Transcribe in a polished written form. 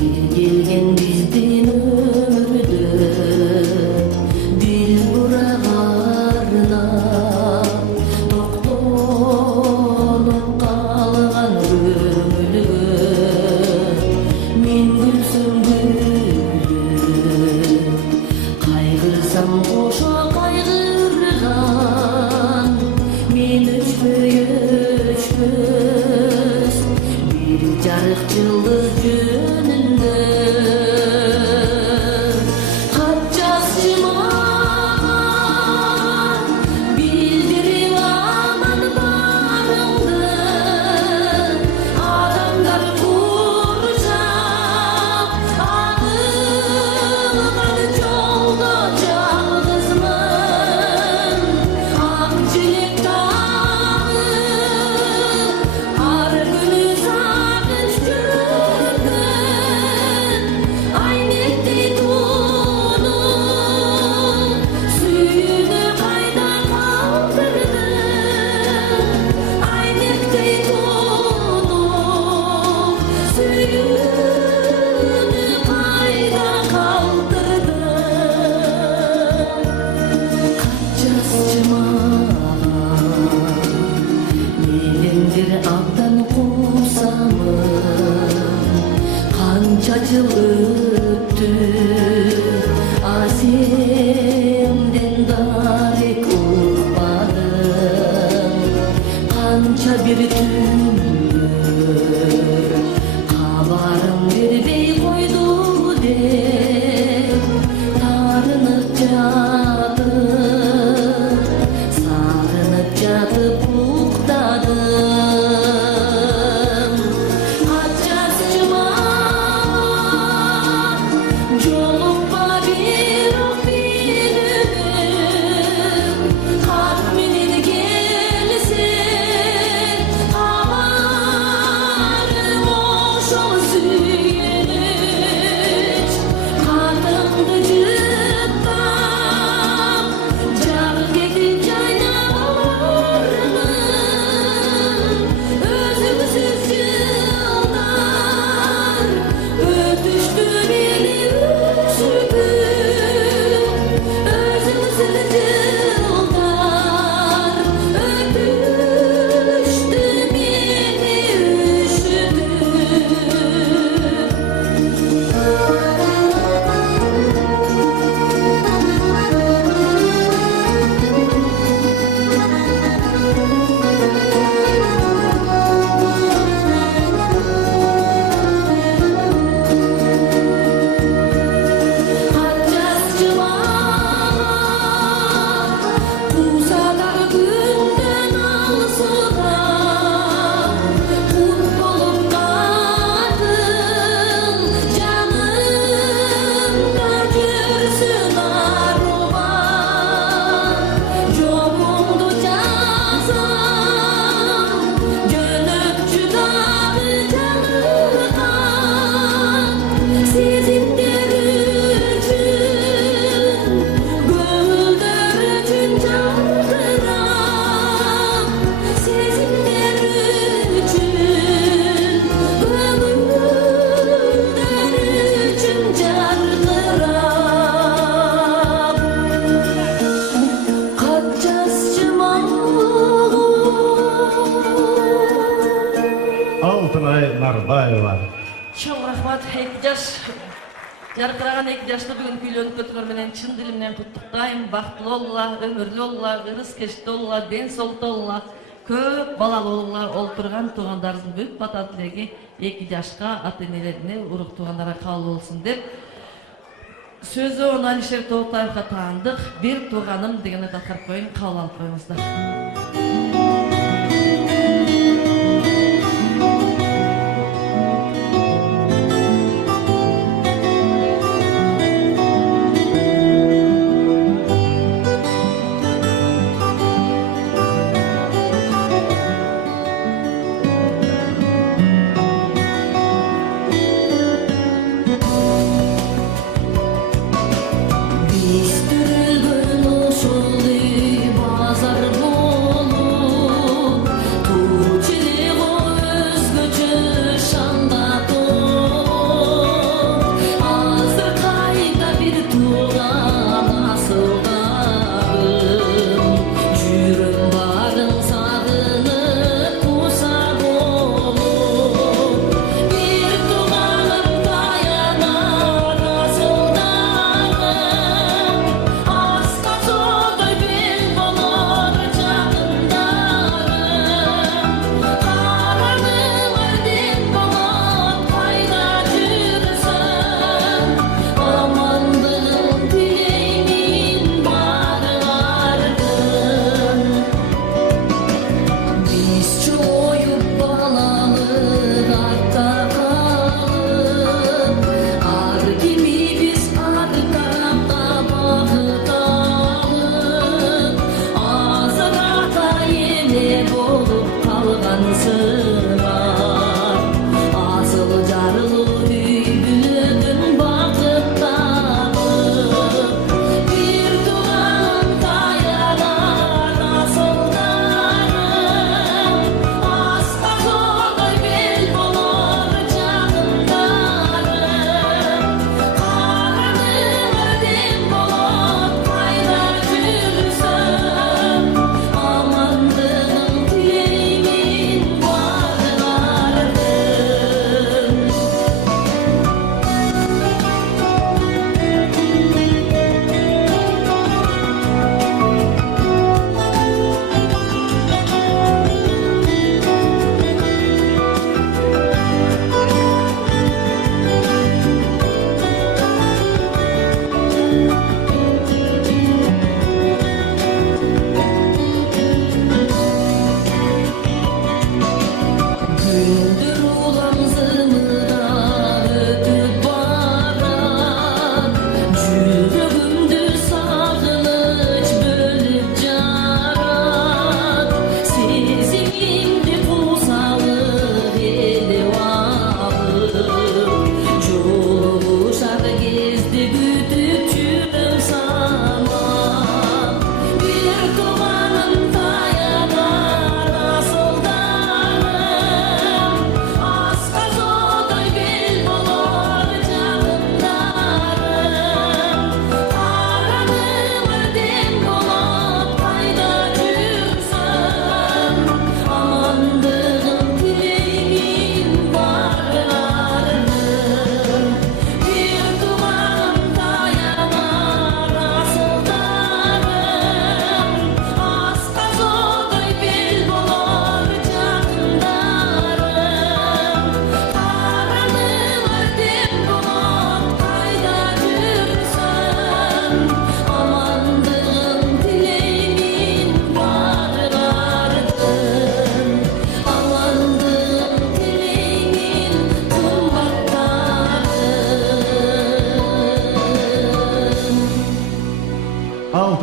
Bir gelgen bizdin ömürde dil buralarına toktolup kalgan ömürlüğü min gülsüm gülüm kaygırsam koşa kaygırgan min öçmöz bir jarık yıldız jönünde kat жазчыма bildirip aman barыңды адамдар курчап аңылган жолдо жалгызмын ак желек тагы ар күнү сагынч жүргөн айнектей тунуп сүйүүнү кайда калтырдым айнектей тунуп сүйүүнү кайда калтырдым кат жазчыма мейлиңдер абдан куусамын канча жыл өттү а сенден дарек укпадым канча бир түндүр кабарым бербей койду деп тарынып жатып сагынып жатып уктадым кат жазчыма жолукпа бирок билип кат менен келсең кабарым ошол сүйгөнүч катыңды жыттап жагы кетип жайнап өзүңсүз жылдар өтүштү мени үшүтүп өзүңсүз жылдар өтүштү мени кат жазчыма куусадар күндөн алысыда кут болуп каттың жанымда жүрсүн аруба жолуңду жазам жөнөп чыдады жаңыркан сезимдер үчүн көңүлдөр үчүн жалтырап сезимдер үчүн көңүлдөр үчүн жаркырап кат жазчыма Алтынай Нарбаева. Чоң рахмат, эки жаш жаркыраган эки жашты бүгүн күйлөнүп өткөн менен чын дилимден куттуктайм. Бактылуу болуңла, өмүрлүү болуңла, ырыс кечтүү болуңла, ден соолуктуу болуңла, көп балалуу болуңла. Олтурган туугандарыбыздын бүт бата тилеги эки жашка, ата энелерине, урук туугандарга кабыл болсун деп сөзү он Алишер Тоотаевга таандык. Бир тууганым деген атакар коюн, кабыл алып коюңуздар.